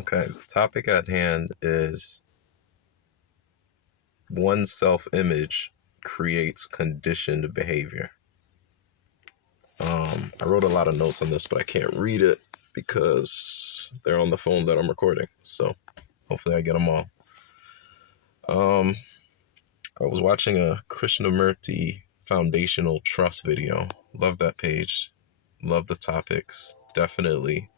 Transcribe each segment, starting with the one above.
Okay, the topic at hand is one's self-image creates conditioned behavior. I wrote a lot of notes on this, but I can't read it because they're on the phone that I'm recording. So hopefully I get them all. I was watching a Krishnamurti Foundational Trust video. Love that page. Love the topics. Definitely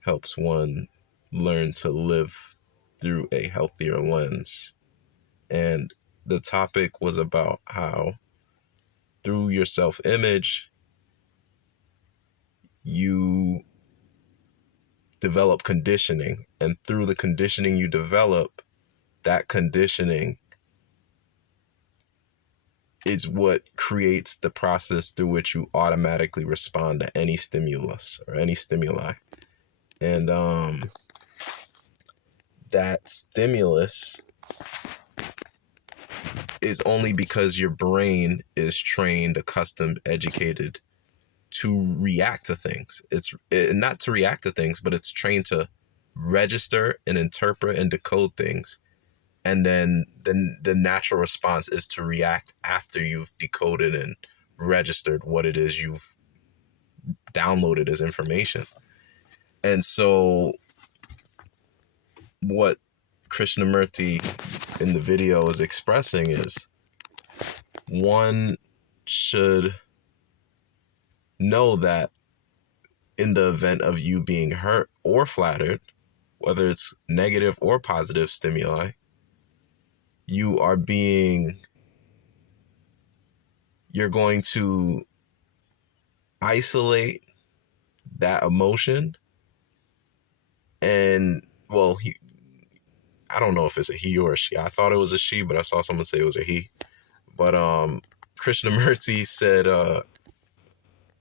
helps one learn to live through a healthier lens. And the topic was about how through your self-image, you develop conditioning. And through the conditioning you develop, that conditioning is what creates the process through which you automatically respond to any stimulus or any stimuli. And that stimulus is only because your brain is trained, accustomed, educated to react to things. It's not to react to things, but it's trained to register and interpret and decode things. And then the natural response is to react after you've decoded and registered what it is you've downloaded as information. And so what Krishnamurti in the video is expressing is one should know that in the event of you being hurt or flattered, whether it's negative or positive stimuli, you're going to isolate that emotion. And well, I don't know if it's a he or a she. I thought it was a she, but I saw someone say it was a he. But Krishnamurti said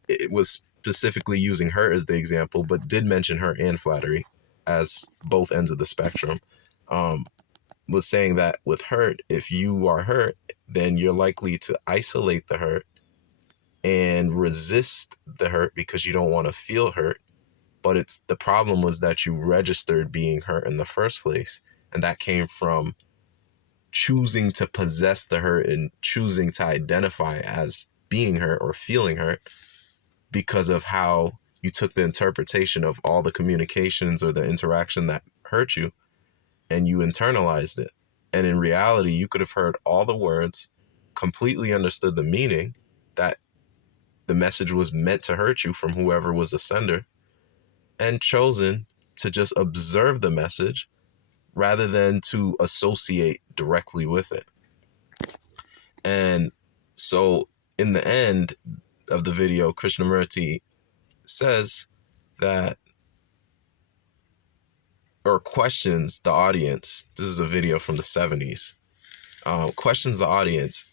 it was specifically using hurt as the example, but did mention hurt and flattery as both ends of the spectrum. Was saying that with hurt, if you are hurt, then you're likely to isolate the hurt and resist the hurt because you don't want to feel hurt. But the problem was that you registered being hurt in the first place. And that came from choosing to possess the hurt and choosing to identify as being hurt or feeling hurt because of how you took the interpretation of all the communications or the interaction that hurt you and you internalized it. And in reality, you could have heard all the words, completely understood the meaning that the message was meant to hurt you from whoever was the sender, and chosen to just observe the message rather than to associate directly with it. And so in the end of the video, Krishnamurti says that, or questions the audience, this is a video from the 70s, questions the audience,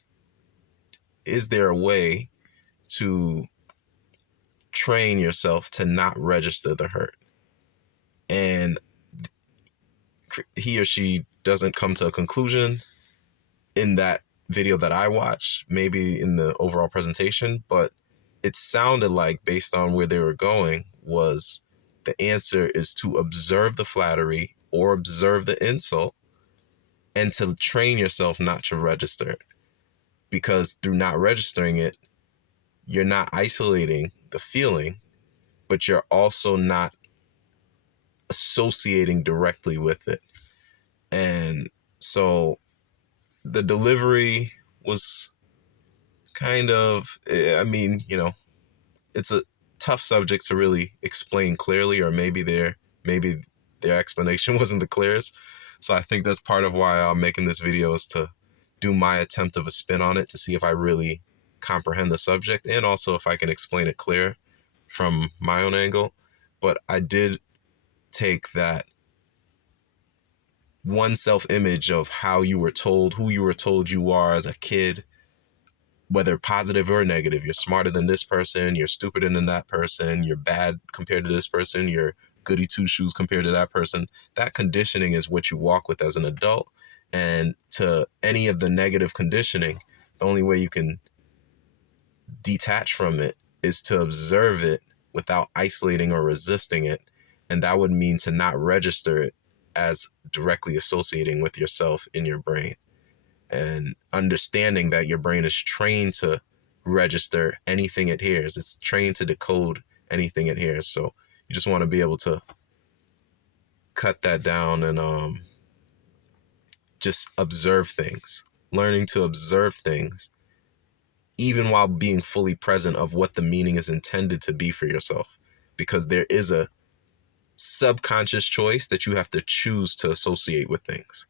is there a way to train yourself to not register the hurt? And he or she doesn't come to a conclusion in that video that I watched, maybe in the overall presentation, but it sounded like, based on where they were going, was the answer is to observe the flattery or observe the insult and to train yourself not to register it. Because through not registering it, you're not isolating the feeling, but you're also not associating directly with it. And so the delivery was kind of, it's a tough subject to really explain clearly, or maybe their explanation wasn't the clearest. So I think that's part of why I'm making this video, is to do my attempt of a spin on it to see if I really comprehend the subject and also if I can explain it clear from my own angle. But I did take that one self-image of how you were told, who you were told you are as a kid, whether positive or negative. You're smarter than this person, you're stupider than that person, you're bad compared to this person, you're goody two-shoes compared to that person. That conditioning is what you walk with as an adult. And to any of the negative conditioning, the only way you can detach from it is to observe it without isolating or resisting it, And that would mean to not register it as directly associating with yourself in your brain, and understanding that your brain is trained to register anything it hears. It's trained to decode anything it hears. So you just want to be able to cut that down and just observe things, learning to observe things, even while being fully present of what the meaning is intended to be for yourself. Because there is a subconscious choice that you have to choose to associate with things.